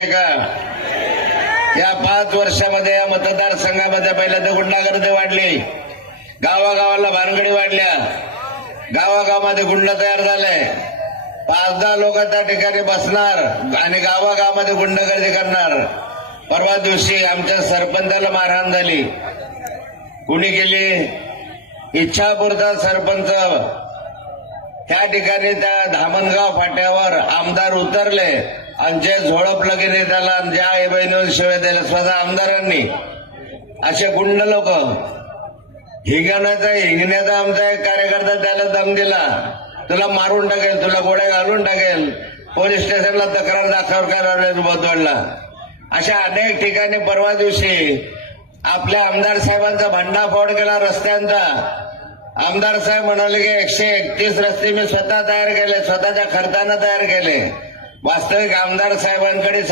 का या 5 वर्षामध्ये या मतदारसंघामध्ये पहिल्या तर गुंडागर्दी वाढली, गावागावाला भानगडी वाढल्या, गावागावामध्ये गुंड तयार झाले, 5-10 लोक त्या ठिकाणी बसणार आणि गावागावामध्ये गुंडगर्दी करणार. परवा दिवशी आमच्या सरपंचाला मारहाण झाली. कुणी केली? इच्छापुरता सरपंच त्या ठिकाणी त्या धामणगाव फाट्यावर आमदार उतरले आणि जे झोडपलं गेले त्याला ज्या आई बहिणीवर शिवाय दिल्या स्वतः आमदारांनी. असे गुंड लोक हिंगण्याचा आमचा एक कार्यकर्ता त्याला दम दिला, तुला मारून टाकेल, तुला गोळ्या घालून टाकेल, पोलीस स्टेशनला तक्रार दाखल करायला बोलवला. अशा अनेक ठिकाणी परवा दिवशी आपल्या आमदार साहेबांचा भंडाफोड केला रस्त्यांचा. आमदार साहेब म्हणाले की 131 रस्ते मी स्वतः तयार केले, स्वतःच्या खर्चानं तयार केले. वास्तविक आमदार साहेबांकडे